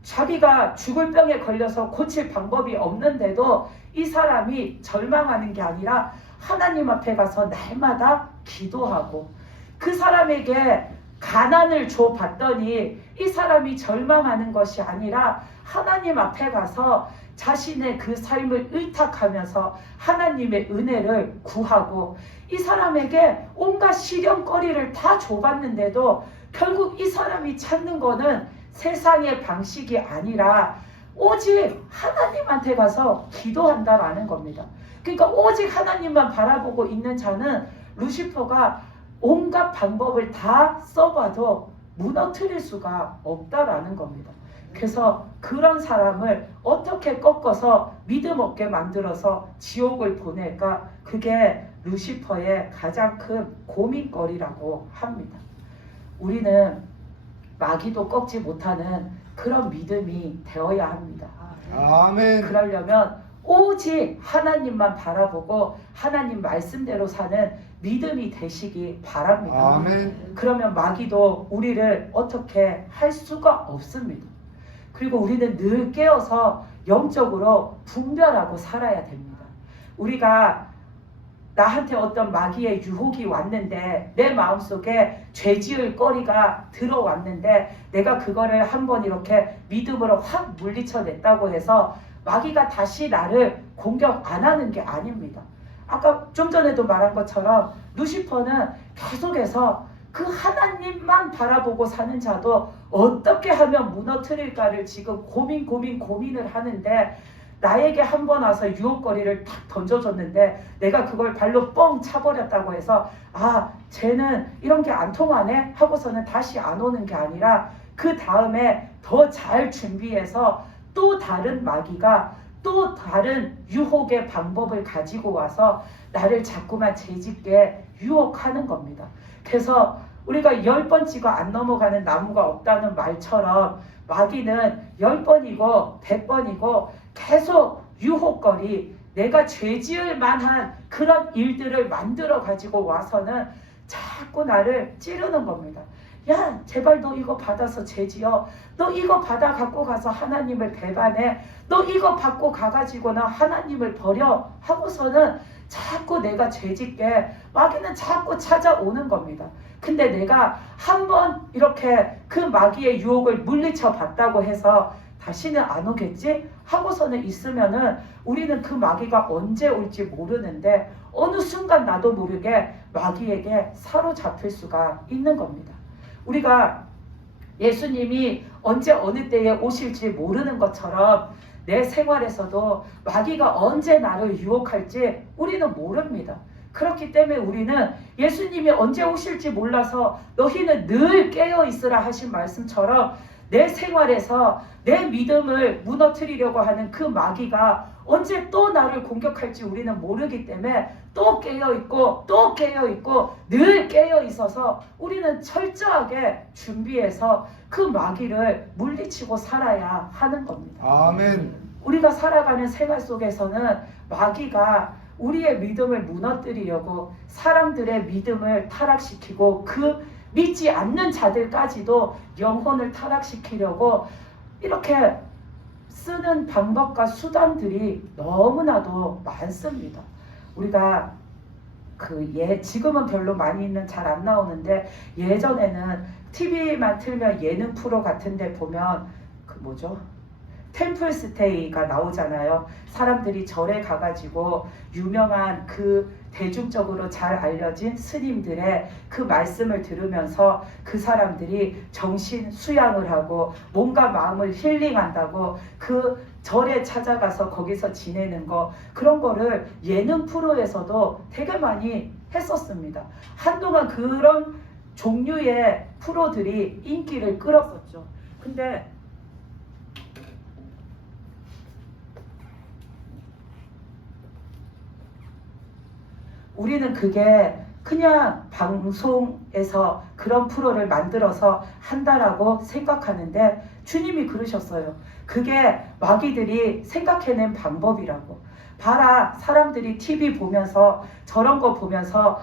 자기가 죽을 병에 걸려서 고칠 방법이 없는데도 이 사람이 절망하는 게 아니라 하나님 앞에 가서 날마다 기도하고 그 사람에게 가난을 줘봤더니 이 사람이 절망하는 것이 아니라 하나님 앞에 가서 자신의 그 삶을 의탁하면서 하나님의 은혜를 구하고 이 사람에게 온갖 시련거리를 다 줘봤는데도 결국 이 사람이 찾는 거는 세상의 방식이 아니라 오직 하나님한테 가서 기도한다라는 겁니다. 그러니까 오직 하나님만 바라보고 있는 자는 루시퍼가 온갖 방법을 다 써봐도 무너뜨릴 수가 없다라는 겁니다. 그래서 그런 사람을 어떻게 꺾어서 믿음 없게 만들어서 지옥을 보낼까? 그게 루시퍼의 가장 큰 고민거리라고 합니다. 우리는 마귀도 꺾지 못하는 그런 믿음이 되어야 합니다. 아멘. 그러려면 오직 하나님만 바라보고 하나님 말씀대로 사는 믿음이 되시기 바랍니다. 아멘. 그러면 마귀도 우리를 어떻게 할 수가 없습니다. 그리고 우리는 늘 깨어서 영적으로 분별하고 살아야 됩니다. 우리가 나한테 어떤 마귀의 유혹이 왔는데 내 마음속에 죄지을 거리가 들어왔는데 내가 그거를 한번 이렇게 믿음으로 확 물리쳐냈다고 해서 마귀가 다시 나를 공격 안 하는 게 아닙니다. 아까 좀 전에도 말한 것처럼 루시퍼는 계속해서 그 하나님만 바라보고 사는 자도 어떻게 하면 무너뜨릴까를 지금 고민을 하는데 나에게 한 번 와서 유혹거리를 탁 던져줬는데 내가 그걸 발로 뻥 차버렸다고 해서 아 쟤는 이런 게 안 통하네 하고서는 다시 안 오는 게 아니라 그 다음에 더 잘 준비해서 또 다른 마귀가 또 다른 유혹의 방법을 가지고 와서 나를 자꾸만 죄짓게 유혹하는 겁니다. 그래서 우리가 10번 찍어 안 넘어가는 나무가 없다는 말처럼 마귀는 10번이고 100번이고 계속 유혹거리 내가 죄지을 만한 그런 일들을 만들어 가지고 와서는 자꾸 나를 찌르는 겁니다. 야 제발 너 이거 받아서 죄지어. 너 이거 받아 갖고 가서 하나님을 배반해. 너 이거 받고 가가지고는 하나님을 버려 하고서는 자꾸 내가 죄짓게 마귀는 자꾸 찾아오는 겁니다. 근데 내가 한번 이렇게 그 마귀의 유혹을 물리쳐 봤다고 해서 다시는 안 오겠지? 하고서는 있으면은 우리는 그 마귀가 언제 올지 모르는데 어느 순간 나도 모르게 마귀에게 사로잡힐 수가 있는 겁니다. 우리가 예수님이 언제 어느 때에 오실지 모르는 것처럼 내 생활에서도 마귀가 언제 나를 유혹할지 우리는 모릅니다. 그렇기 때문에 우리는 예수님이 언제 오실지 몰라서 너희는 늘 깨어 있으라 하신 말씀처럼 내 생활에서 내 믿음을 무너뜨리려고 하는 그 마귀가 언제 또 나를 공격할지 우리는 모르기 때문에 또 깨어있고 또 깨어있고 늘 깨어있어서 우리는 철저하게 준비해서 그 마귀를 물리치고 살아야 하는 겁니다. 아멘. 우리가 살아가는 생활 속에서는 마귀가 우리의 믿음을 무너뜨리려고 사람들의 믿음을 타락시키고 그 믿지 않는 자들까지도 영혼을 타락시키려고 이렇게 쓰는 방법과 수단들이 너무나도 많습니다. 우리가 지금은 별로 많이는 잘 안 나오는데 예전에는 TV만 틀면 예능 프로 같은 데 보면 템플 스테이가 나오잖아요. 사람들이 절에 가가지고 유명한 그 대중적으로 잘 알려진 스님들의 그 말씀을 들으면서 그 사람들이 정신 수양을 하고 몸과 마음을 힐링한다고 그 절에 찾아가서 거기서 지내는 거, 그런 거를 예능 프로에서도 되게 많이 했었습니다. 한동안 그런 종류의 프로들이 인기를 끌었었죠. 근데 우리는 그게 그냥 방송에서 그런 프로를 만들어서 한다라고 생각하는데 주님이 그러셨어요. 그게 마귀들이 생각해낸 방법이라고. 봐라, 사람들이 TV 보면서 저런 거 보면서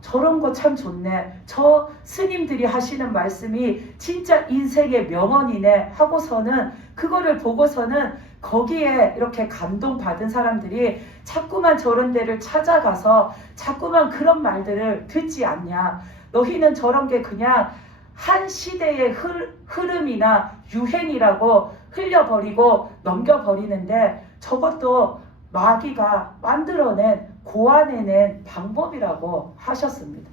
저런 거 참 좋네, 저 스님들이 하시는 말씀이 진짜 인생의 명언이네 하고서는 그거를 보고서는 거기에 이렇게 감동받은 사람들이 자꾸만 저런 데를 찾아가서 자꾸만 그런 말들을 듣지 않냐. 너희는 저런 게 그냥 한 시대의 흐름이나 유행이라고 흘려버리고 넘겨버리는데 저것도 마귀가 만들어낸, 고안해낸 방법이라고 하셨습니다.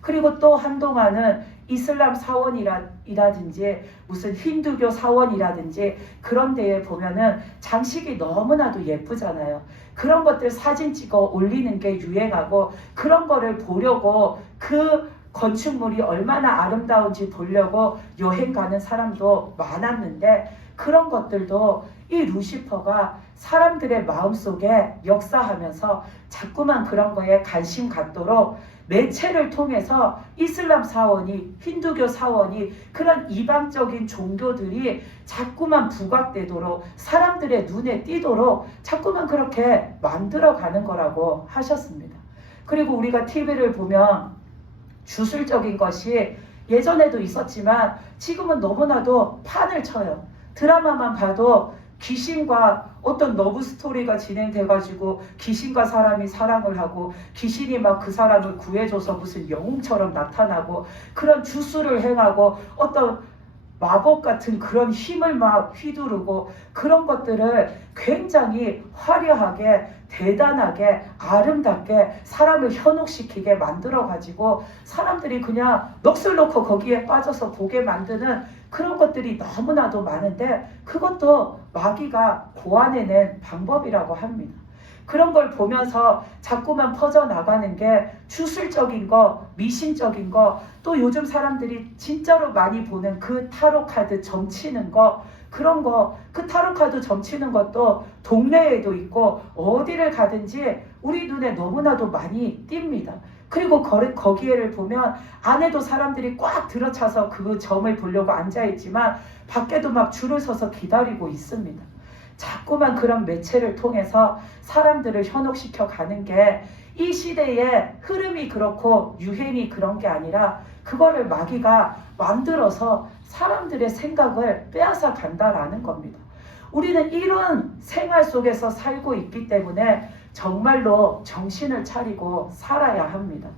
그리고 또 한동안은 이슬람 사원이라든지 무슨 힌두교 사원이라든지 그런 데에 보면은 장식이 너무나도 예쁘잖아요. 그런 것들 사진 찍어 올리는 게 유행하고 그런 거를 보려고 그 건축물이 얼마나 아름다운지 보려고 여행 가는 사람도 많았는데 그런 것들도 이 루시퍼가 사람들의 마음속에 역사하면서 자꾸만 그런 거에 관심 갖도록 매체를 통해서 이슬람 사원이, 힌두교 사원이, 그런 이방적인 종교들이 자꾸만 부각되도록 사람들의 눈에 띄도록 자꾸만 그렇게 만들어가는 거라고 하셨습니다. 그리고 우리가 TV를 보면 주술적인 것이 예전에도 있었지만 지금은 너무나도 판을 쳐요. 드라마만 봐도 귀신과 어떤 러브 스토리가 진행돼가지고 귀신과 사람이 사랑을 하고 귀신이 막 그 사람을 구해줘서 무슨 영웅처럼 나타나고 그런 주술을 행하고 어떤 마법 같은 그런 힘을 막 휘두르고 그런 것들을 굉장히 화려하게, 대단하게, 아름답게 사람을 현혹시키게 만들어가지고 사람들이 그냥 넋을 놓고 거기에 빠져서 보게 만드는 그런 것들이 너무나도 많은데 그것도 마귀가 고안해낸 방법이라고 합니다. 그런 걸 보면서 자꾸만 퍼져나가는 게 주술적인 거, 미신적인 거, 또 요즘 사람들이 진짜로 많이 보는 그 타로카드 점치는 거, 그런 거, 그 타로카드 점치는 것도 동네에도 있고 어디를 가든지 우리 눈에 너무나도 많이 띕니다. 그리고 거기에를 보면 안에도 사람들이 꽉 들어차서 그 점을 보려고 앉아있지만 밖에도 막 줄을 서서 기다리고 있습니다. 자꾸만 그런 매체를 통해서 사람들을 현혹시켜 가는 게 이 시대의 흐름이 그렇고 유행이 그런 게 아니라 그거를 마귀가 만들어서 사람들의 생각을 빼앗아 간다라는 겁니다. 우리는 이런 생활 속에서 살고 있기 때문에 정말로 정신을 차리고 살아야 합니다.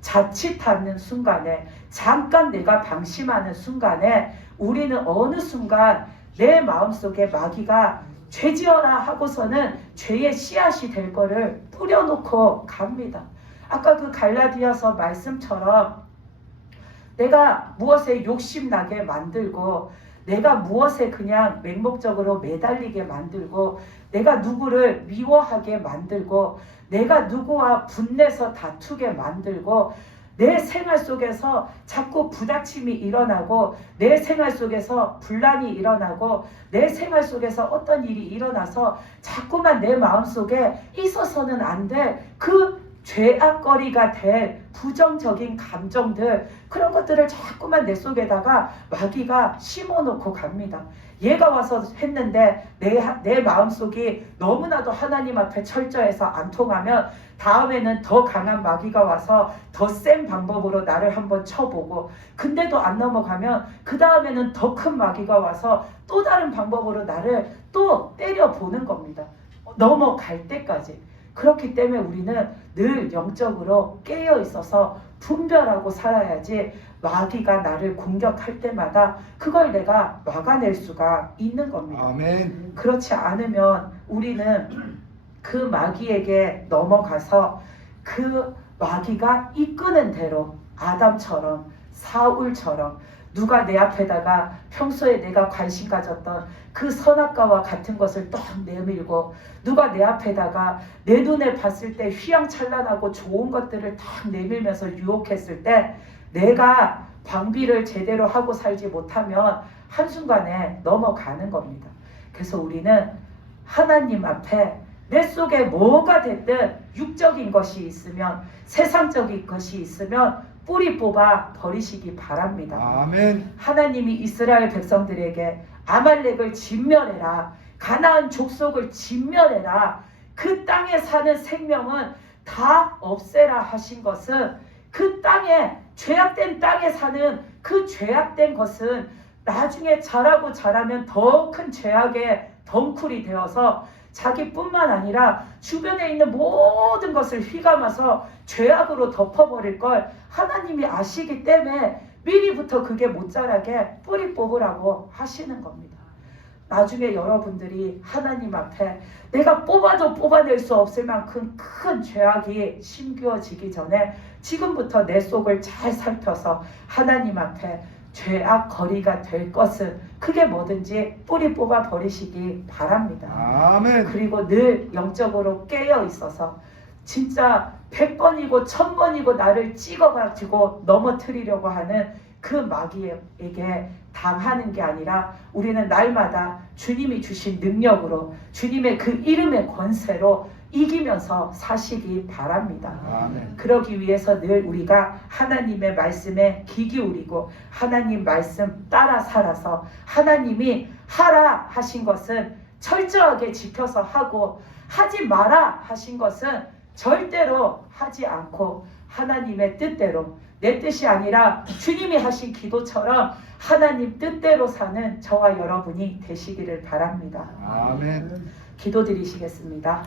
자칫하는 순간에, 잠깐 내가 방심하는 순간에 우리는 어느 순간 내 마음속에 마귀가 죄지어라 하고서는 죄의 씨앗이 될 거를 뿌려놓고 갑니다. 아까 그 갈라디아서 말씀처럼 내가 무엇에 욕심나게 만들고 내가 무엇에 그냥 맹목적으로 매달리게 만들고 내가 누구를 미워하게 만들고 내가 누구와 분내서 다투게 만들고 내 생활 속에서 자꾸 부닥침이 일어나고 내 생활 속에서 분란이 일어나고 내 생활 속에서 어떤 일이 일어나서 자꾸만 내 마음속에 있어서는 안 될 그 죄악거리가 될 부정적인 감정들, 그런 것들을 자꾸만 내 속에다가 마귀가 심어놓고 갑니다. 얘가 와서 했는데 내 마음속이 너무나도 하나님 앞에 철저해서 안 통하면 다음에는 더 강한 마귀가 와서 더 센 방법으로 나를 한번 쳐보고, 근데도 안 넘어가면 그 다음에는 더 큰 마귀가 와서 또 다른 방법으로 나를 또 때려보는 겁니다. 넘어갈 때까지. 그렇기 때문에 우리는 늘 영적으로 깨어 있어서 분별하고 살아야지 마귀가 나를 공격할 때마다 그걸 내가 막아낼 수가 있는 겁니다. 아멘. 그렇지 않으면 우리는 그 마귀에게 넘어가서 그 마귀가 이끄는 대로 아담처럼 사울처럼 누가 내 앞에다가 평소에 내가 관심 가졌던 그 선악과와 같은 것을 딱 내밀고, 누가 내 앞에다가 내 눈에 봤을 때 휘황찬란하고 좋은 것들을 딱 내밀면서 유혹했을 때 내가 방비를 제대로 하고 살지 못하면 한순간에 넘어가는 겁니다. 그래서 우리는 하나님 앞에 내 속에 뭐가 됐든 육적인 것이 있으면, 세상적인 것이 있으면 뿌리 뽑아 버리시기 바랍니다. 아멘. 하나님이 이스라엘 백성들에게 아말렉을 진멸해라, 가나안 족속을 진멸해라, 그 땅에 사는 생명은 다 없애라 하신 것은, 그 땅에, 죄악된 땅에 사는 그 죄악된 것은 나중에 자라고 자라면 더 큰 죄악의 덩쿨이 되어서 자기뿐만 아니라 주변에 있는 모든 것을 휘감아서 죄악으로 덮어버릴 걸 하나님이 아시기 때문에 미리부터 그게 못 자라게 뿌리 뽑으라고 하시는 겁니다. 나중에 여러분들이 하나님 앞에 내가 뽑아도 뽑아낼 수 없을 만큼 큰 죄악이 심겨지기 전에 지금부터 내 속을 잘 살펴서 하나님 앞에 죄악 거리가 될 것은 그게 뭐든지 뿌리 뽑아 버리시기 바랍니다. 아멘. 그리고 늘 영적으로 깨어 있어서 진짜 100번이고 1000번이고 나를 찍어가지고 넘어뜨리려고 하는 그 마귀에게 당하는 게 아니라 우리는 날마다 주님이 주신 능력으로, 주님의 그 이름의 권세로 이기면서 사시기 바랍니다. 아멘. 그러기 위해서 늘 우리가 하나님의 말씀에 귀 기울이고 하나님 말씀 따라 살아서 하나님이 하라 하신 것은 철저하게 지켜서 하고, 하지 마라 하신 것은 절대로 하지 않고 하나님의 뜻대로, 내 뜻이 아니라 주님이 하신 기도처럼 하나님 뜻대로 사는 저와 여러분이 되시기를 바랍니다. 아멘. 기도드리시겠습니다.